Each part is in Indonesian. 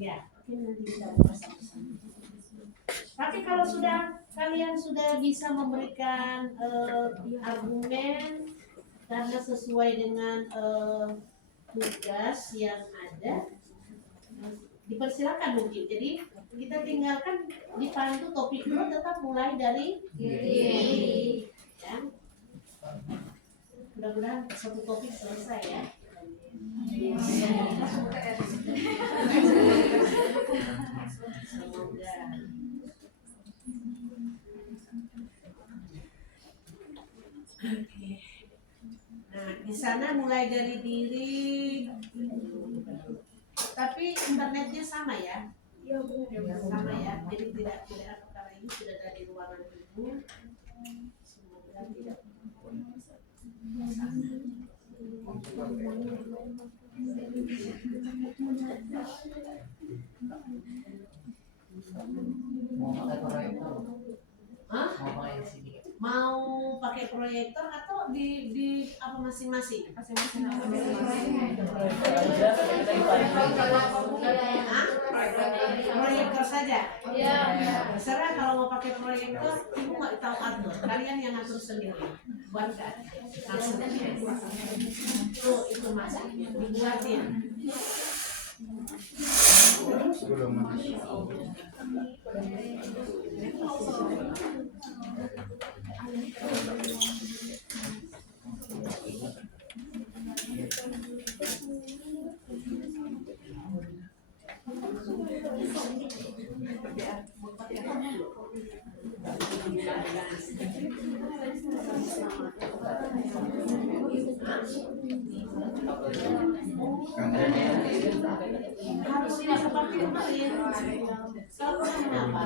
Ya, oke, nanti kita buka sama-sama. Tapi kalau kalian sudah bisa memberikan argumen karena sesuai dengan tugas yang ada, dipersilakan mungkin. Jadi kita tinggalkan dipandu topik dulu, tetap mulai dari diri. Ya. Mudah-mudahan satu topik selesai ya. Semoga. Nah, di sana mulai dari diri. Tapi internetnya sama ya? Sama ya. Jadi tidak karena ini sudah dari ruangan ibu. Semoga tidak mau pakai proyektor atau di apa masing-masing? Proyektor saja. Terserah kalau mau pakai proyektor, ibu nggak tahu atur. Kalian yang atur sendiri. Buatkan. Itu masih dibuatin. Harusnya seperti kemarin. Selalu kenapa?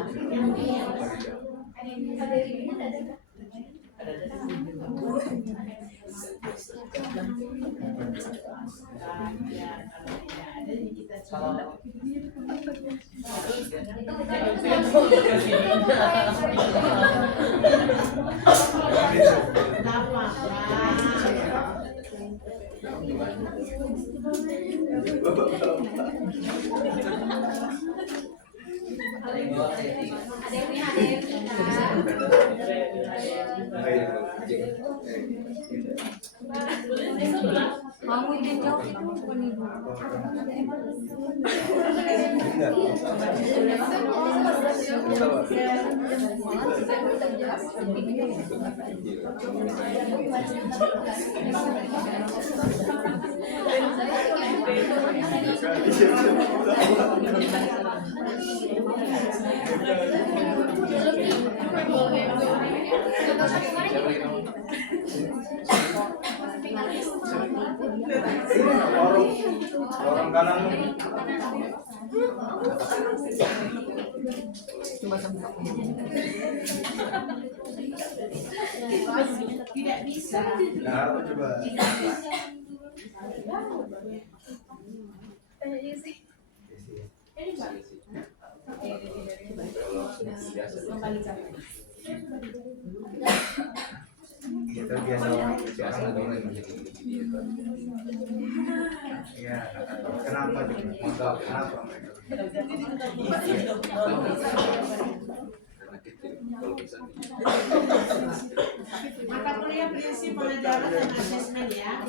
Kamu yang jawab itu bukan ibu. Orang kanan tidak bisa. nah, coba kita biasa ya kenapa modal kenapa Mata kuliah prinsip pengajaran dan asesmen ya.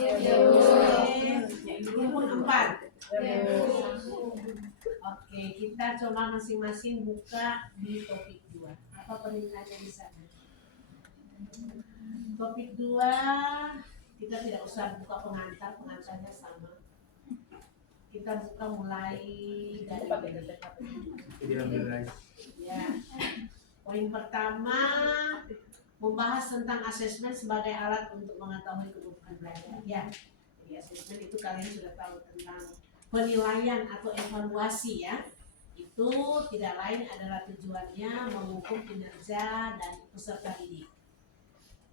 Rumpun 4. Oke, kita coba masing-masing buka di topik 2. Apa penilaiannya di sana? Topik 2 kita tidak usah buka pengantarnya sama. Kita buka mulai dari ya. Poin pertama membahas tentang asesmen sebagai alat untuk mengetahui kebutuhan belajar. Ya, jadi asesmen itu kalian sudah tahu tentang penilaian atau evaluasi ya. Itu tidak lain adalah tujuannya mengukur kinerja dan peserta didik.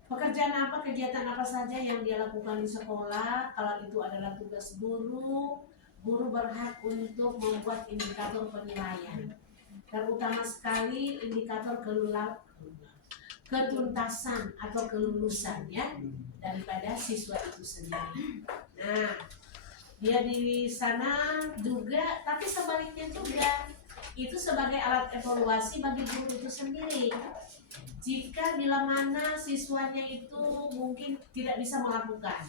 Pekerjaan apa, kegiatan apa saja yang dia lakukan di sekolah, kalau itu adalah tugas guru berhak untuk membuat indikator penilaian. Terutama sekali indikator ketuntasan atau kelulusan ya daripada siswa itu sendiri. Nah, dia di sana juga, tapi sebaliknya juga itu sebagai alat evaluasi bagi guru itu sendiri. Jika bila mana siswanya itu mungkin tidak bisa melakukan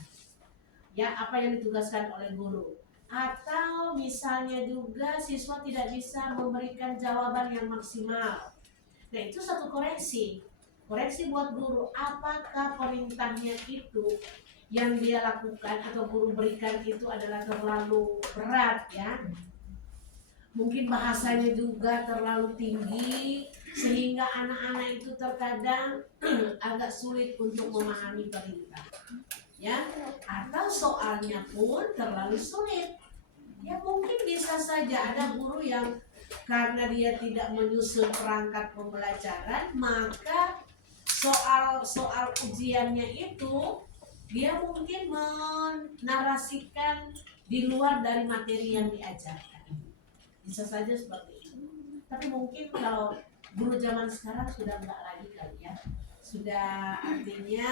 ya apa yang ditugaskan oleh guru, atau misalnya juga siswa tidak bisa memberikan jawaban yang maksimal, nah itu satu koreksi buat guru. Apakah perintahnya itu yang dia lakukan atau guru berikan itu adalah terlalu berat ya, mungkin bahasanya juga terlalu tinggi sehingga anak-anak itu terkadang agak sulit untuk memahami perintah ya, atau soalnya pun terlalu sulit ya. Mungkin bisa saja ada guru yang karena dia tidak menyusun perangkat pembelajaran, maka soal ujiannya itu dia mungkin menarasikan di luar dari materi yang diajarkan. Bisa saja seperti itu. Tapi mungkin kalau guru zaman sekarang sudah enggak lagi kali ya. Sudah artinya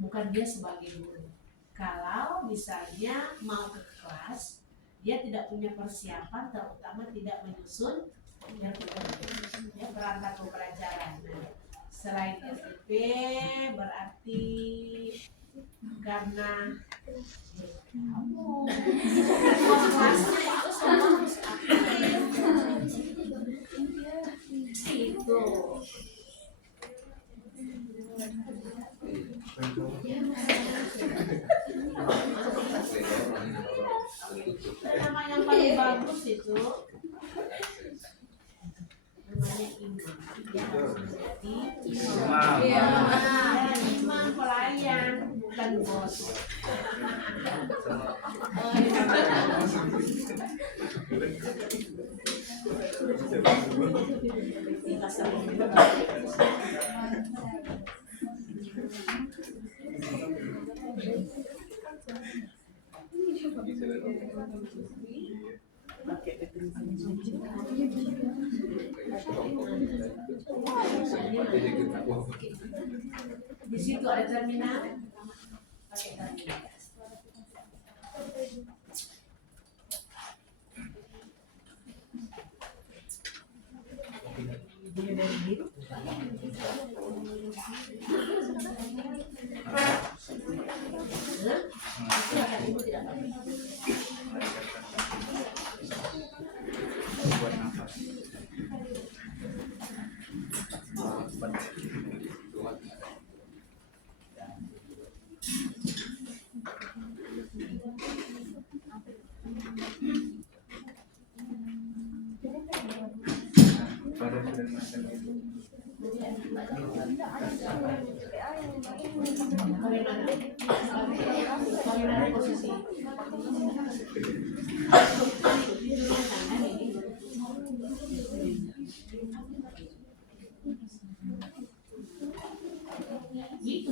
bukan dia sebagai guru. Kalau misalnya mau ke kelas, dia tidak punya persiapan, terutama tidak menyusun yang ya, perangkat pembelajaran. Nah, selain SIP berarti karena kamu kelasnya itu semua harus aktif itu. Nama yang paling bagus itu namanya imam. Dia harus menjadi imam. Iya, imam pelayan bukan bos. Di situ ada terminal. Pakai terminal. Bagaimana posisi? Gitu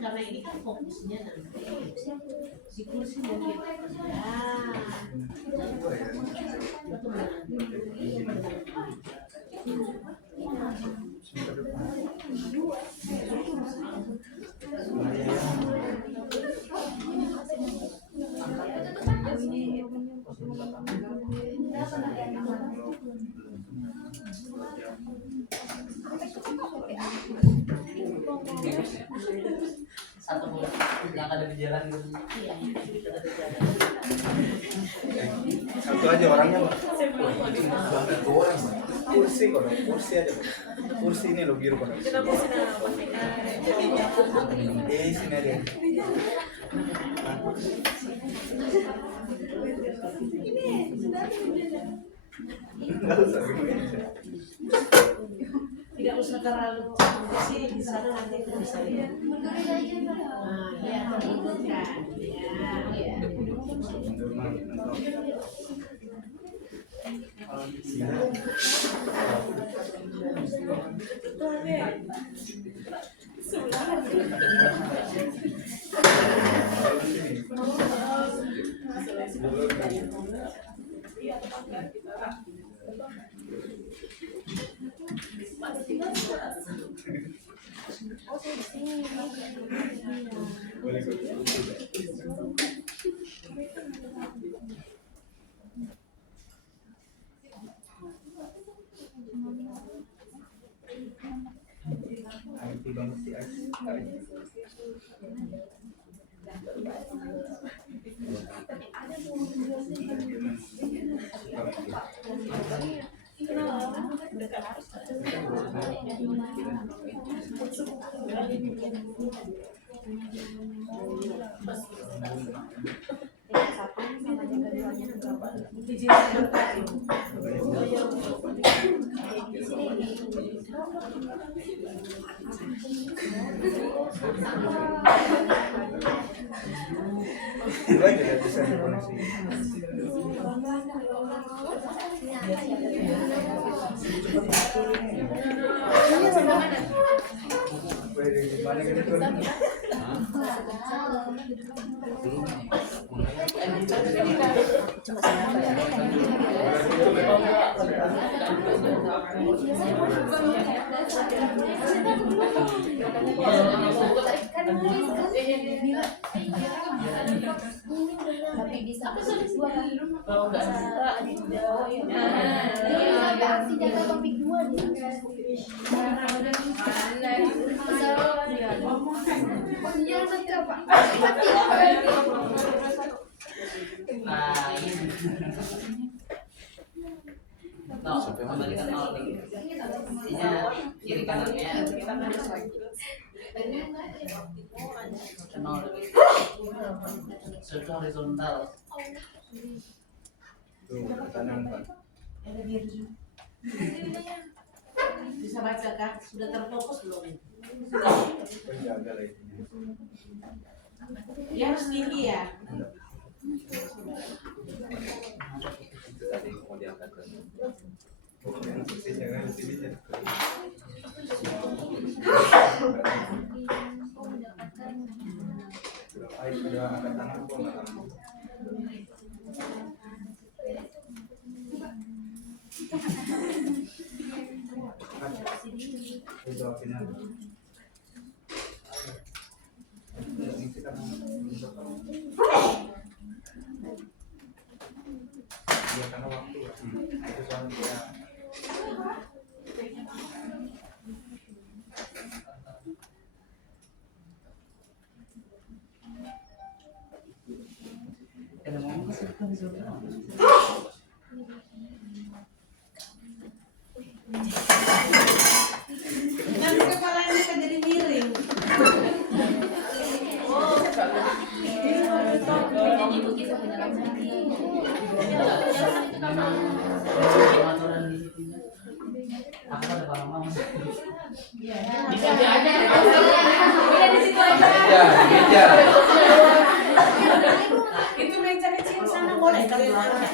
karena ini kan fokusnya nanti si kursi mungkin satu yang ada di jalan gitu. Satu aja orangnya Pak. Satu orang Pak. Kursi kok, kursi aja Pak. Kursi ini lo biru Pak. Sini aja. Enggak usah begini. Tidak usah terlalu sini, di sana nanti kita bisa lihat. Nah, ya menunjukkan, ya. Boleh kok. IT banget sih, Izin sebentar. Lagi ya bisa dikoneksi. Mana gitu kan? Tapi bisa Kalau nggak aksi jaga topik 2 dia. nah ini. No, kembalikan nol nih. Intinya kiri kanannya nol. Search horizontal. Tuh, kanan Pak. Bisa baca kah? Sudah terfokus belum? Penjaga lagi. Ya harus tinggi ya. Itu tadi mau diangkat kan. Jangan sini ya. Ayo sudah angkat tangan kok enggak. Udah final. Ya karena waktu itu soalnya Ada mau search horizontal. Nanti kepalanya kan jadi miring. Aturan disiplin. Aku ada paham mas. Bisa aja. meja. Itu meja kecil sana boleh kalian angkat.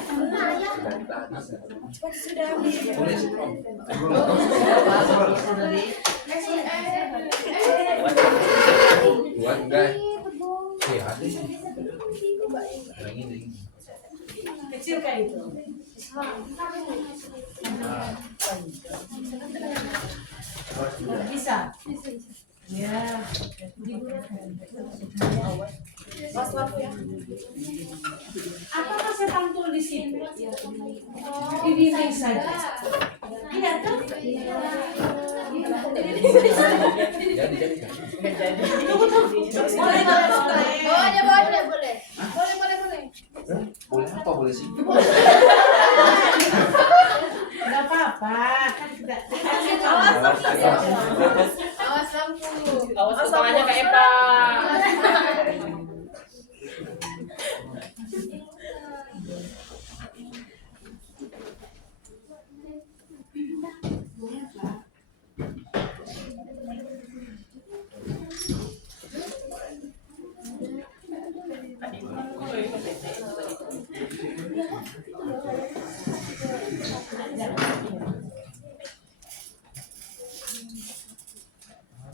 Boleh sih, Om. Sudah di Buat guys. Iya, ada sih. Yang ini. Kecil kayak itu. Bisa. Ya. Apakah saya pantul di sini? Di dinding saja. Iya kan? Jadi. Tunggu tunggu. Boleh boleh. Boleh. Boleh apa boleh sih? Enggak apa-apa. Kan tidak. Awas lampu. Awas kepalanya kayak Eva.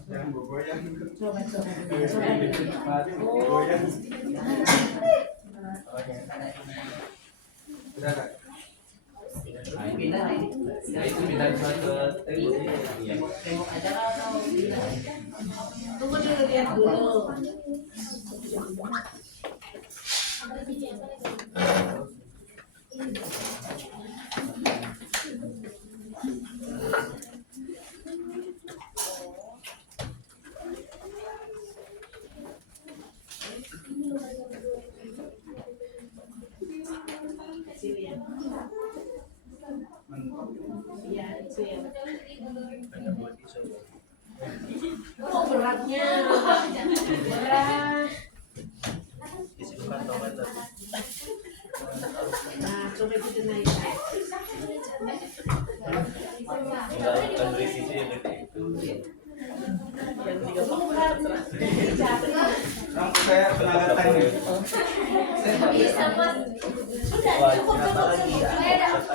Jangan goyang. Coba. Goyang. Sudah Kak? pindah ini. Ya itu pindah ke tembok. Tembok aja atau pindah. siap dulu. Sini ya. Iya, itu ya. Oh, beratnya. Berat. Nah, coba kita naikkan. Kan berisi sih itu. Kamu saya tenaga tanya. Bisa mas. Sudah, cukup.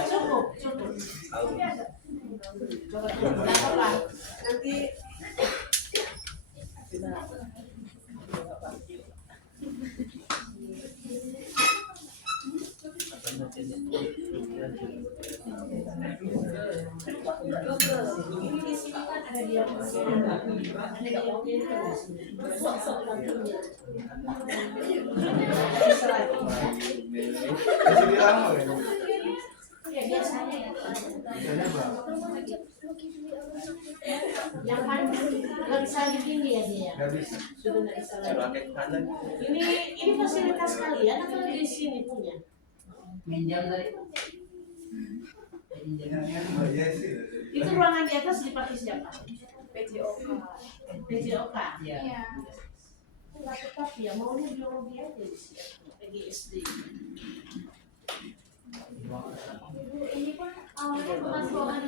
Cukup. Coba, nggak apa-apa. Nanti ini di sini kan ada diamnya, ada diamnya itu di sini. Bisa lagi. Masih lama ya? Ya biasanya ya. Biasanya berapa? Yang kan nggak bisa begini ya dia. Nggak bisa. Sudah nggak bisa Saya lagi. pakai kanan. Ini fasilitas kalian atau di sini punya? Minjam dari Oh iya sih. Itu ruangan di atas dipakai siapa? PJOK. PJOK. Iya. Nggak tetap ya, maunya biologi aja di sini. PGSD. Ini pun awalnya bukan ruangan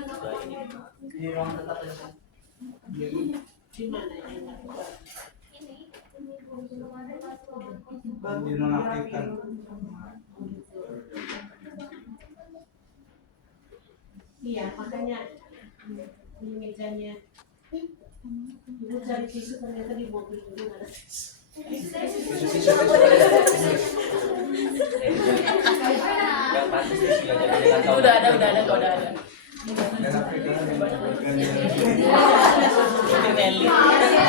yang Di ruang tetap ya. Di mana yang nggak tetap? ini kemarin pas ruangan Kan dinonaktifkan. Iya, makanya ini mejanya. Ibu cari tisu ternyata di mobil dulu nggak ada tisu. Nggak pantas sih nggak jadi dengan Udah ada. Enak kan? Jadi Nelly. Oh iya.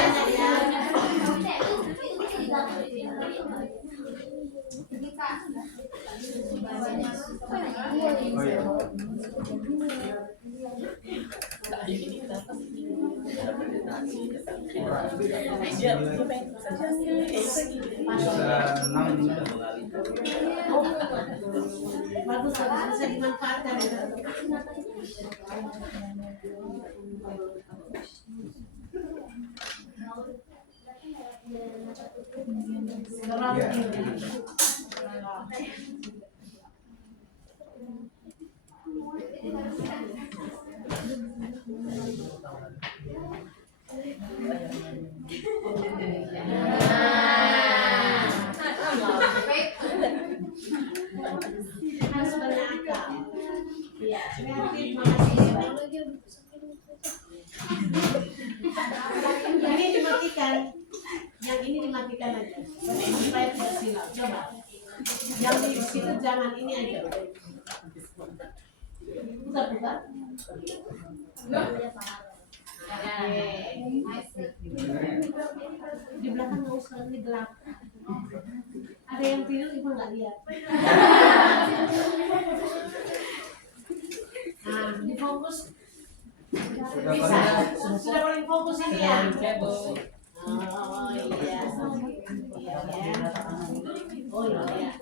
Bisa 6 Bagus, bisa dimanfaatkan itu. Terlalu Iya. tinggi. Harus berakal. Iya, kreatif, makasih. Ini dimatikan. Yang ini dimatikan aja. Supaya tidak silau. Coba. Yang di situ jangan ini aja. Putar. Di belakang nggak usah, ini gelap. Ada yang tidur ibu nggak lihat. Nah, difokus. Bisa. Sudah paling fokus ini ya. Oh iya. Iya ya. Oh iya.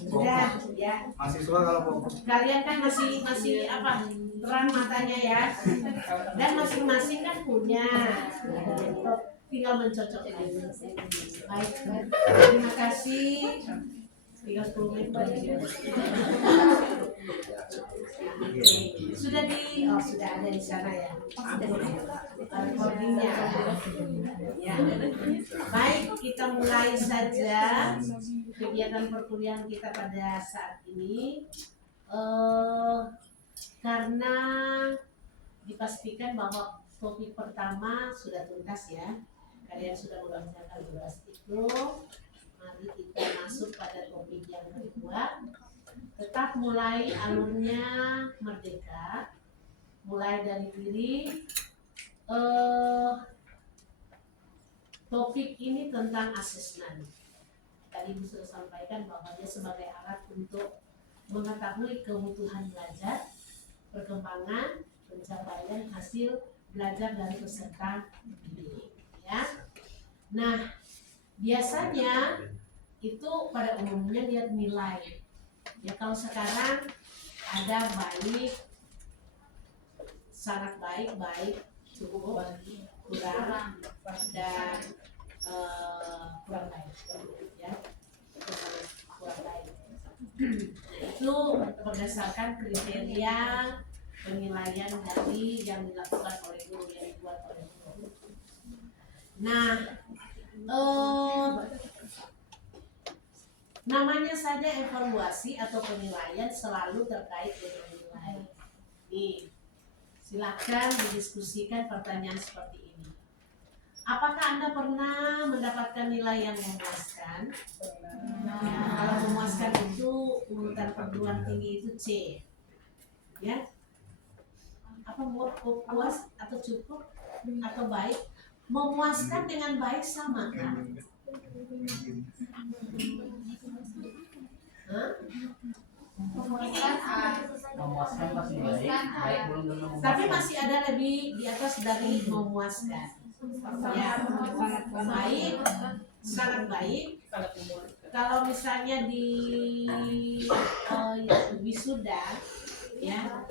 Sudah ya. mahasiswa kalau fokus. Kalian kan masih apa? Terang matanya ya. Dan masing-masing kan punya. Tinggal mencocokkan. Baik. Terima kasih. Tinggal 10 menit lagi. Sudah ada di sana ya. Recordingnya. Ya. Baik, kita mulai saja kegiatan perkuliahan kita pada saat ini. Karena dipastikan bahwa topik pertama sudah tuntas ya. Kalian sudah mengerjakan tugas itu. Mari kita masuk pada topik yang kedua. Tetap mulai alurnya merdeka, mulai dari diri, topik ini tentang asesmen. Tadi Ibu sudah sampaikan bahwa dia sebagai alat untuk mengetahui kebutuhan belajar, perkembangan, pencapaian hasil belajar dari peserta didik. Ya. Nah, biasanya itu pada umumnya lihat nilai. Ya kalau sekarang ada baik, sangat baik, baik, cukup, kurang, dan kurang baik, ya, itu sangat kurang baik. Nah, itu berdasarkan kriteria penilaian dari yang dilakukan oleh guru, yang dibuat oleh guru. Nah, namanya saja evaluasi atau penilaian selalu terkait dengan nilai. Nih, silakan didiskusikan pertanyaan seperti ini. Apakah Anda pernah mendapatkan nilai yang memuaskan? Ya, kalau memuaskan itu urutan perguruan tinggi itu C. Ya. Apa puas atau cukup atau baik? Memuaskan dengan baik sama kan? Memuaskan masih baik, baik belum tentu memuaskan. Tapi masih ada lebih di atas dari memuaskan. Ya, baik, sangat baik. Kalau misalnya di wisuda, ya,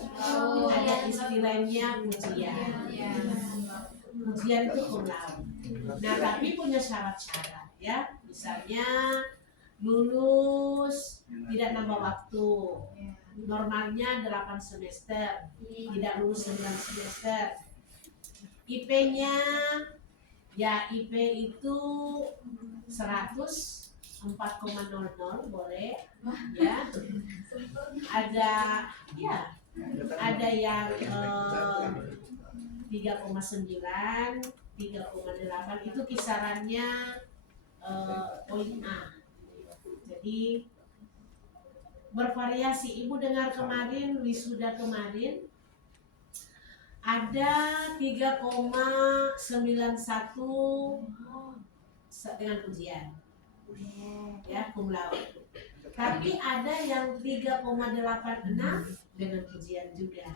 ada istilahnya ujian. Ujian itu cum laude. Nah, tapi punya syarat-syarat, ya. Misalnya lulus tidak nambah waktu. Normalnya 8 semester, tidak lulus 9 semester. IP-nya ya IP itu 100 4,00 boleh ya. Ada ya ada yang 3,9 3,8 itu kisarannya poin A. Jadi bervariasi. Ibu dengar kemarin wisuda kemarin ada 3,91 dengan ujian, ya cum laude. Tapi ada yang 3,86 dengan ujian juga.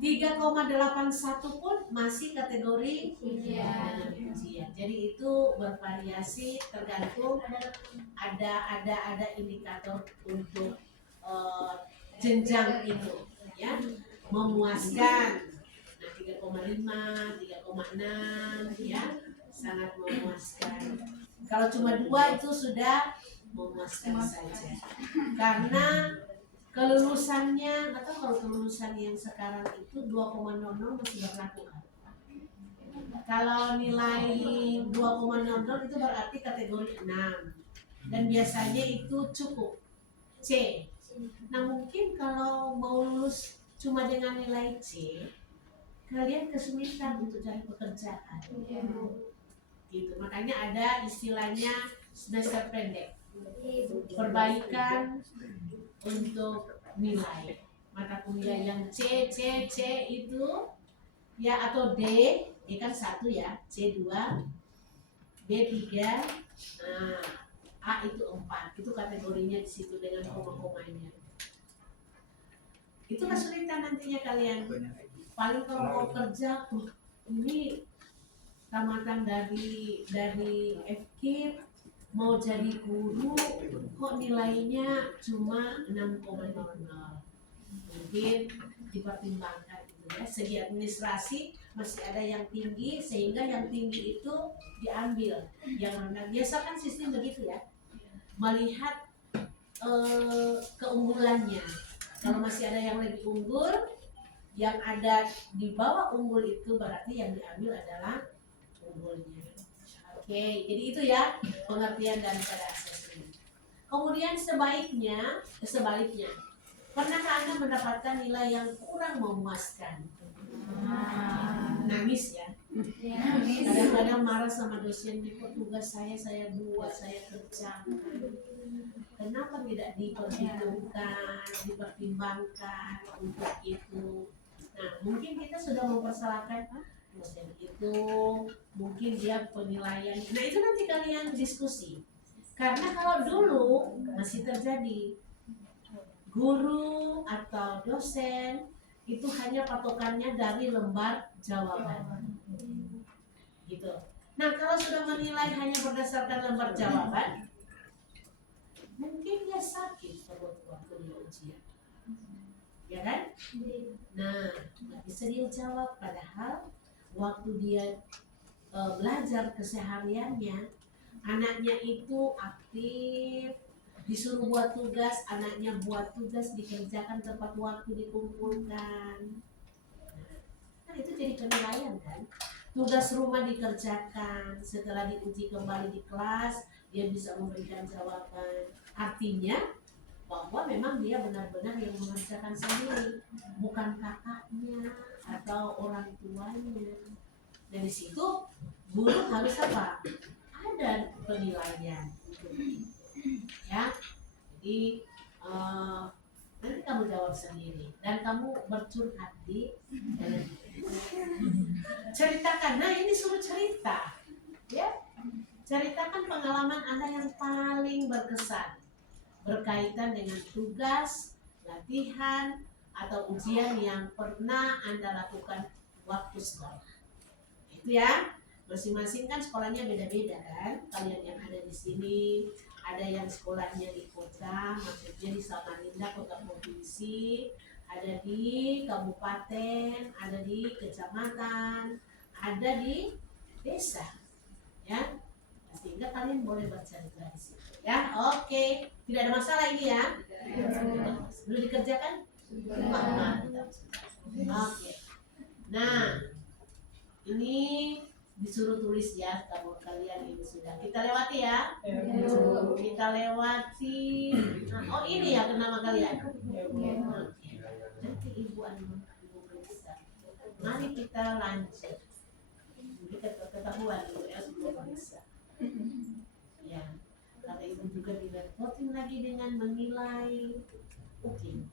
3,81 pun masih kategori ujian. Jadi itu bervariasi tergantung ada indikator untuk jenjang itu, ya. Memuaskan. Nah, 3,5, 3,6 ya, sangat memuaskan. Kalau cuma 2 itu sudah memuaskan saja. Karena kelulusannya atau kalau kelulusan yang sekarang itu 2,00 masih berlaku kan. Kalau nilai 2,00 itu berarti kategori 6 dan biasanya itu cukup C. Nah, mungkin kalau mau lulus cuma dengan nilai C, kalian kesulitan untuk cari pekerjaan. Gitu. Makanya ada istilahnya semester pendek. Perbaikan untuk nilai mata kuliah yang C itu ya, atau D kan 1 ya, C2, B3, nah A itu 4, itu kategorinya di situ dengan koma-komanya. Itu kesulitan nantinya kalian. Paling kalau mau kerja, ini tamatan dari FKIP mau jadi guru kok nilainya cuma 6,00. Mungkin dipertimbangkan gitu ya. Segi administrasi masih ada yang tinggi sehingga yang tinggi itu diambil. Yang rendah biasa kan sistem begitu ya. Melihat keunggulannya. Kalau masih ada yang lebih unggul, yang ada di bawah unggul itu berarti yang diambil adalah unggulnya. Oke, jadi itu ya pengertian daripada asesmen. Kemudian sebaliknya, pernahkah Anda mendapatkan nilai yang kurang memuaskan? Nangis ya? Kadang-kadang marah sama dosen, kok tugas saya buat, saya kerjakan. Kenapa tidak diperhitungkan, dipertimbangkan untuk itu? Nah, mungkin kita sudah mempersalahkan, dosen itu mungkin dia penilaian. Nah itu nanti kalian diskusi. Karena kalau dulu masih terjadi guru atau dosen itu hanya patokannya dari lembar jawaban. Gitu. Nah kalau sudah menilai hanya berdasarkan lembar jawaban, mungkin dia sakit waktu dia ujian. Ya kan? Nah, nggak bisa dia jawab. Padahal waktu dia belajar kesehariannya, anaknya itu aktif, disuruh buat tugas, anaknya buat tugas, dikerjakan tepat waktu, dikumpulkan. Nah, itu jadi penilaian kan? Tugas rumah dikerjakan, setelah diuji kembali di kelas, dia bisa memberikan jawaban. Artinya bahwa memang dia benar-benar yang mengerjakan sendiri, bukan kakaknya atau orang tuanya. Dari situ guru harus apa? Ada penilaian, ya. Jadi nanti kamu jawab sendiri dan kamu bercurhat di ceritakan. Nah ini suruh cerita, ya. Ceritakan pengalaman Anda yang paling berkesan berkaitan dengan tugas, latihan, atau ujian yang pernah Anda lakukan waktu sekolah. Itu ya, masing-masing kan sekolahnya beda-beda kan. Kalian yang ada di sini, ada yang sekolahnya di kota, maksudnya di Samarinda, kota provinsi, ada di kabupaten, ada di kecamatan, ada di desa, ya. Sehingga kalian boleh bercerita di situ. Ya, oke. Tidak ada masalah ini ya. Belum dikerjakan? Mantap. Oke. Nah, ini disuruh tulis ya, kamu kalian ini sudah. Kita lewati ya. Kita lewati. Oh ini ya nama kalian. Nanti ibu periksa. Mari kita lanjut. Kita ketahuan dulu ya sebelum periksa. Ya. Kata ibu juga direpotin lagi dengan menilai. Oke.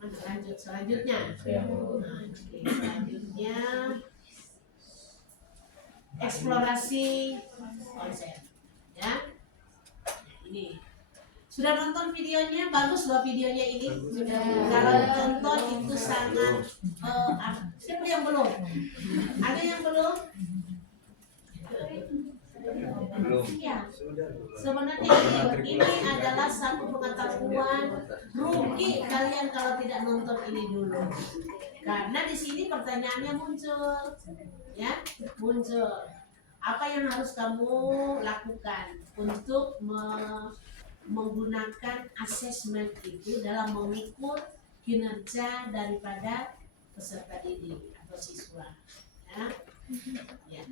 Mana lanjut selanjutnya? Nah, oke, selanjutnya eksplorasi konsep. Ya. Ini sudah nonton videonya, bagus loh videonya ini. Kalau nonton itu sangat siapa yang belum? Ada yang belum? Belum. Iya. Sudah. Sebenarnya ini adalah satu pengetahuan. Rugi kalian kalau tidak nonton ini dulu. Karena di sini pertanyaannya muncul, ya, muncul. Apa yang harus kamu lakukan untuk menggunakan asesmen itu dalam mengukur kinerja daripada peserta didik atau siswa, ya. Ya.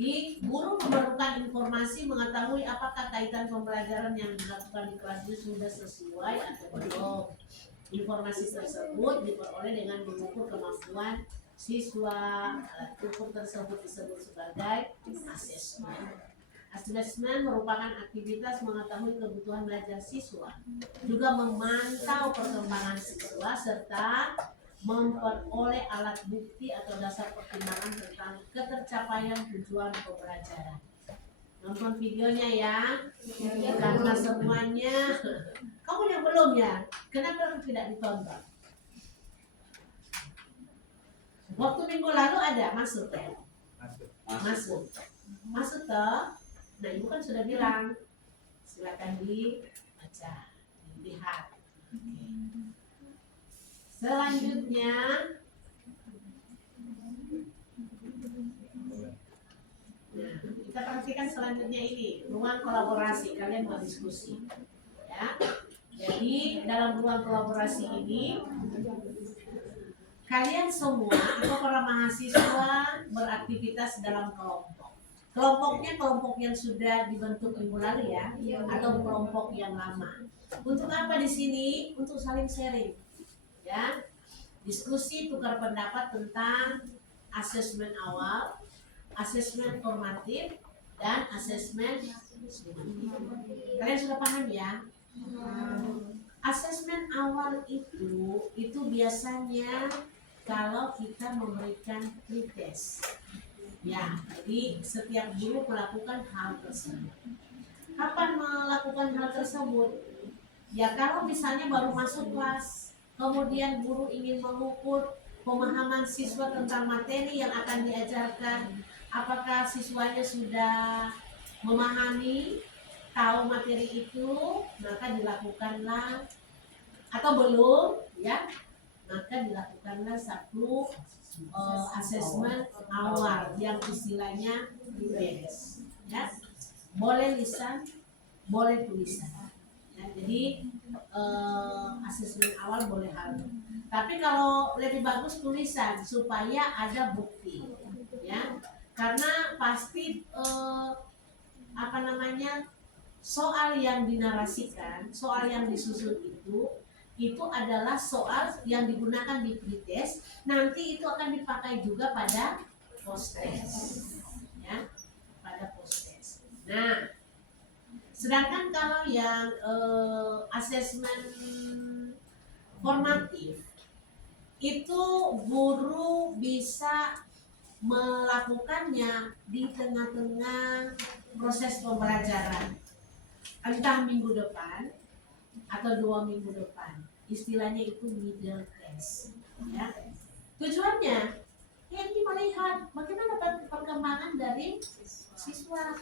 Di guru memerlukan informasi mengetahui apakah kaitan pembelajaran yang dilakukan di kelas itu sudah sesuai atau belum. Informasi tersebut diperoleh dengan mengukur kemampuan siswa. Alat ukur tersebut disebut sebagai asesmen. Asesmen merupakan aktivitas mengetahui kebutuhan belajar siswa, juga memantau perkembangan siswa serta memperoleh alat bukti atau dasar pertimbangan tentang ketercapaian tujuan pembelajaran. Nonton videonya ya, karena semuanya. Kamu yang belum ya, kenapa tidak ditonton? Waktu minggu lalu ada masuk ya? Masuk toh? Nah ibu kan sudah bilang, silakan dibaca, dilihat. Selanjutnya kita perhatikan selanjutnya ini ruang kolaborasi, kalian mau diskusi ya. Jadi dalam ruang kolaborasi ini kalian semua atau para mahasiswa beraktivitas dalam kelompok. Kelompoknya kelompok yang sudah dibentuk minggu lalu ya, atau kelompok yang lama. Untuk apa di sini? Untuk saling sharing. Ya, diskusi tukar pendapat tentang asesmen awal, asesmen formatif, dan asesmen sumatif. Kalian sudah paham ya? Asesmen awal itu biasanya kalau kita memberikan pretest. Ya, jadi setiap guru melakukan hal tersebut. Kapan melakukan hal tersebut? Ya kalau misalnya baru masuk kelas, kemudian guru ingin mengukur pemahaman siswa tentang materi yang akan diajarkan, apakah siswanya sudah memahami, tahu materi itu, maka dilakukanlah, atau belum, ya, maka dilakukanlah satu asesmen awal yang istilahnya pretest, ya. Boleh lisan, boleh tulisan. Ya, jadi asesmen awal boleh hal. Tapi kalau lebih bagus tulisan supaya ada bukti, ya. Karena pasti soal yang dinarasikan, soal yang disusun itu adalah soal yang digunakan di pretest. Nanti itu akan dipakai juga pada post-test, ya, pada post-test. Nah, sedangkan kalau yang asesmen formatif itu guru bisa melakukannya di tengah-tengah proses pembelajaran, entah minggu depan atau 2 minggu depan. Istilahnya itu middle test, ya. Tujuannya ya ini melihat bagaimana perkembangan dari siswa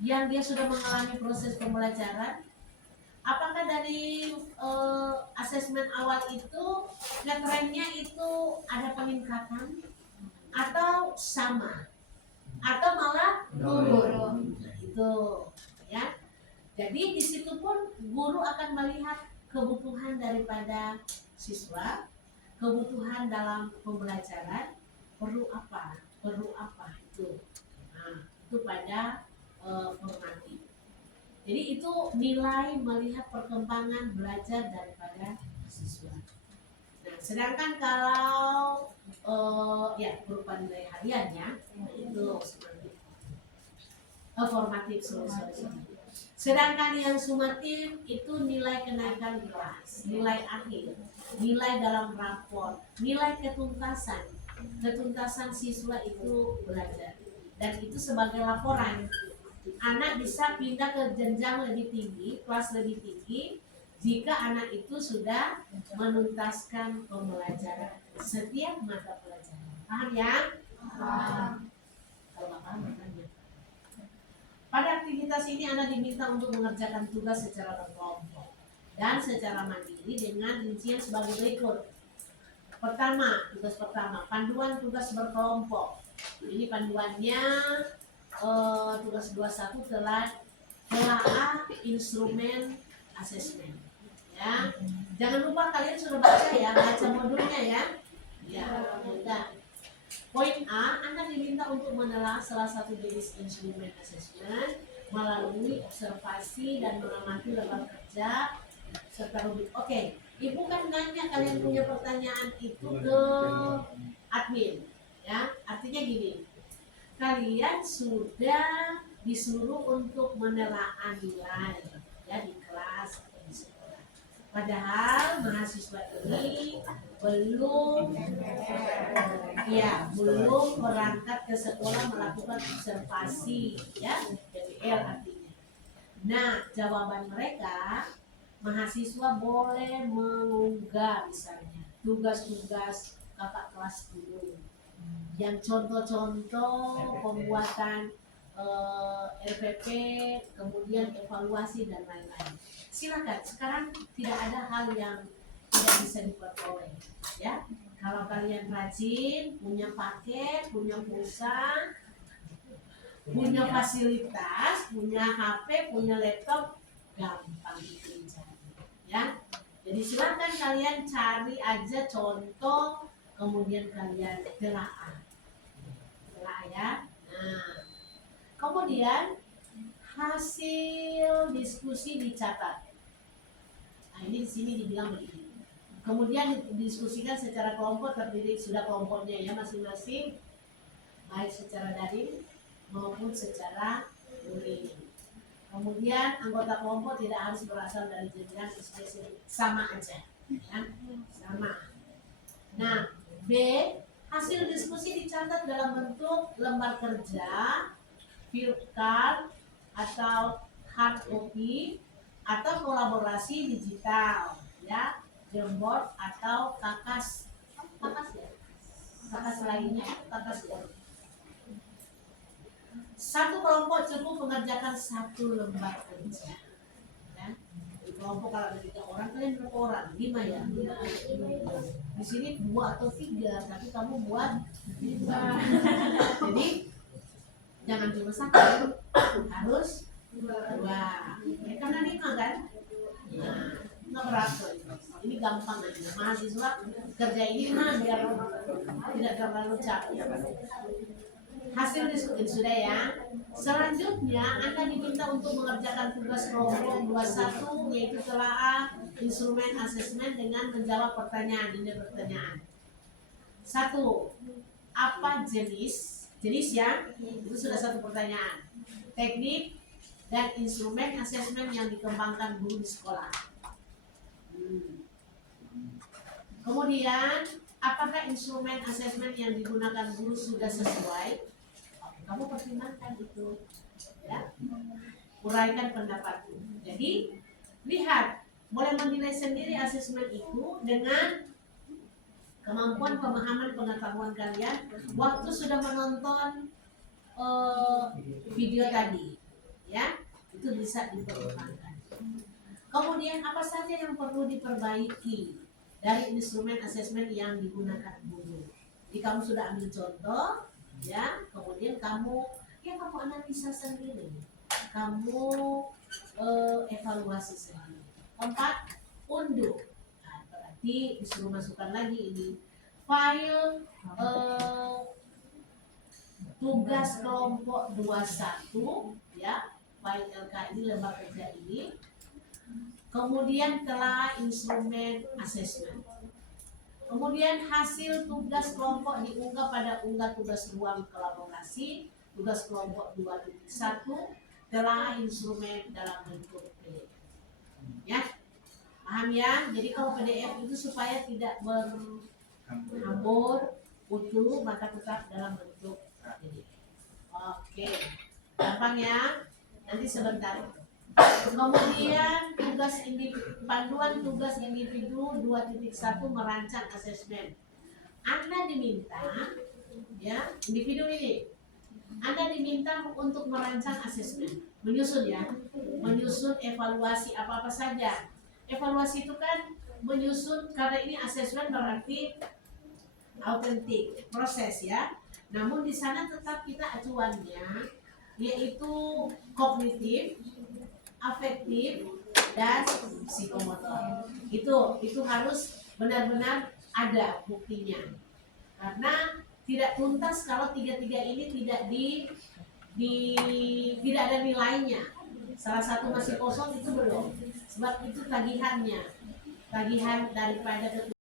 yang dia sudah mengalami proses pembelajaran. Apakah dari asesmen awal itu ngetrennya itu ada peningkatan atau sama atau malah turun, itu, ya. Jadi di situ pun guru akan melihat kebutuhan daripada siswa, kebutuhan dalam pembelajaran, perlu apa itu. Nah, itu pada formatif. Jadi itu nilai melihat perkembangan belajar daripada siswa. Nah, sedangkan kalau berupa nilai harian, ya, itu seperti formatif. Sedangkan yang sumatif itu nilai kenaikan kelas, nilai akhir, nilai dalam rapor, nilai ketuntasan siswa itu belajar. Dan itu sebagai laporan. Anak bisa pindah ke jenjang lebih tinggi, kelas lebih tinggi, jika anak itu sudah menuntaskan pembelajaran setiap mata pelajaran. Paham, ya? Paham. Kalau nggak paham, bertanya. Pada aktivitas ini Anda diminta untuk mengerjakan tugas secara berkelompok dan secara mandiri dengan rincian sebagai berikut. Tugas pertama, panduan tugas berkelompok. Ini panduannya tugas 21 telah instrumen asesmen. Ya, jangan lupa kalian sudah baca, ya, baca modulnya, ya. Ya, mudah. Poin A, Anda diminta untuk menelaah salah satu jenis instrumen asesmen melalui observasi dan mengamati lembar kerja serta rubrik. Oke, Ibu kan nanya kalian punya pertanyaan itu ke admin, ya. Artinya gini, kalian sudah disuruh untuk menelaah nilai, ya, di kelas atau di sekolah. Padahal mahasiswa ini belum berangkat ke sekolah melakukan observasi, ya, PPL artinya. Nah, jawaban mereka, mahasiswa boleh mengunggah misalnya tugas-tugas kakak kelas 10 yang contoh-contoh pembuatan RPP, kemudian evaluasi dan lain-lain. Silakan, sekarang tidak ada hal yang tidak bisa diperoleh, ya. Kalau kalian rajin, punya paket, punya pulsa, punya fasilitas, punya HP, punya laptop, gampang dicari, ya. Jadi silakan kalian cari aja contoh, kemudian kalian telaah, ya. Nah, kemudian hasil diskusi dicatat. Nah, ini di sini dibilang begini. Kemudian didiskusikan secara kelompok, terdiri sudah kelompoknya, ya, masing-masing, baik secara daring maupun secara luring. Kemudian anggota kelompok tidak harus berasal dari jenjang spesifik, sama aja, ya, sama. Nah, B. Hasil diskusi dicatat dalam bentuk lembar kerja, field card, atau hard copy, atau kolaborasi digital, ya, Jamboard atau kakas ya, kakas lainnya, kakas ya. Satu kelompok cukup mengerjakan satu lembar kerja. Ya. Di kelompok kalau ada 3 orang, kalian berapa orang? 5 ya. Di sini 2 atau 3, tapi kamu buat 5. Jadi jangan cuma 1, harus 2. Ya karena 5 kan? Nah, nggak berat kok. Ini gampang aja. Mahasiswa kerja ini mah biar tidak terlalu capek. Hasil diskusi sudah ya. Selanjutnya Anda diminta untuk mengerjakan tugas kelompok 21, yaitu telaah instrumen asesmen dengan menjawab pertanyaan. Ini pertanyaan. 1. Apa jenis ya? Itu sudah satu pertanyaan. Teknik dan instrumen asesmen yang dikembangkan guru di sekolah. Kemudian, apakah instrumen asesmen yang digunakan guru sudah sesuai? Kamu pertimbangkan itu, ya. Uraikan pendapatmu. Jadi, lihat, boleh menilai sendiri asesmen itu dengan kemampuan pemahaman pengetahuan kalian waktu sudah menonton video tadi, ya. Itu bisa dipertimbangkan. Kemudian, apa saja yang perlu diperbaiki dari instrumen asesmen yang digunakan guru? Jadi kamu sudah ambil contoh, ya, kemudian kamu analisa sendiri, kamu evaluasi sendiri. 4. Unduh. Nah, berarti disuruh masukkan lagi ini file tugas kelompok 21, ya, file LK ini, lembar kerja ini. Kemudian telah instrumen asesmen. Kemudian hasil tugas kelompok diunggah pada unggah tugas ruang kolaborasi, tugas kelompok 2.1, telah instrumen dalam bentuk PDF. Ya, paham ya? Jadi kalau PDF itu supaya tidak berhambur, utuh, maka tetap dalam bentuk PDF. Oke, gampang ya? Nanti sebentar. Kemudian panduan tugas individu 2.1 merancang asesmen. Anda diminta, ya, individu ini, Anda diminta untuk merancang asesmen, menyusun ya, menyusun evaluasi apa-apa saja. Evaluasi itu kan menyusun, karena ini asesmen berarti autentik, proses ya. Namun di sana tetap kita acuannya yaitu kognitif, afektif, dan psikomotor. Itu harus benar-benar ada buktinya. Karena tidak tuntas kalau 3 ini tidak tidak ada nilainya. Salah satu masih kosong itu belum. Sebab itu tagihannya. Tagihan daripada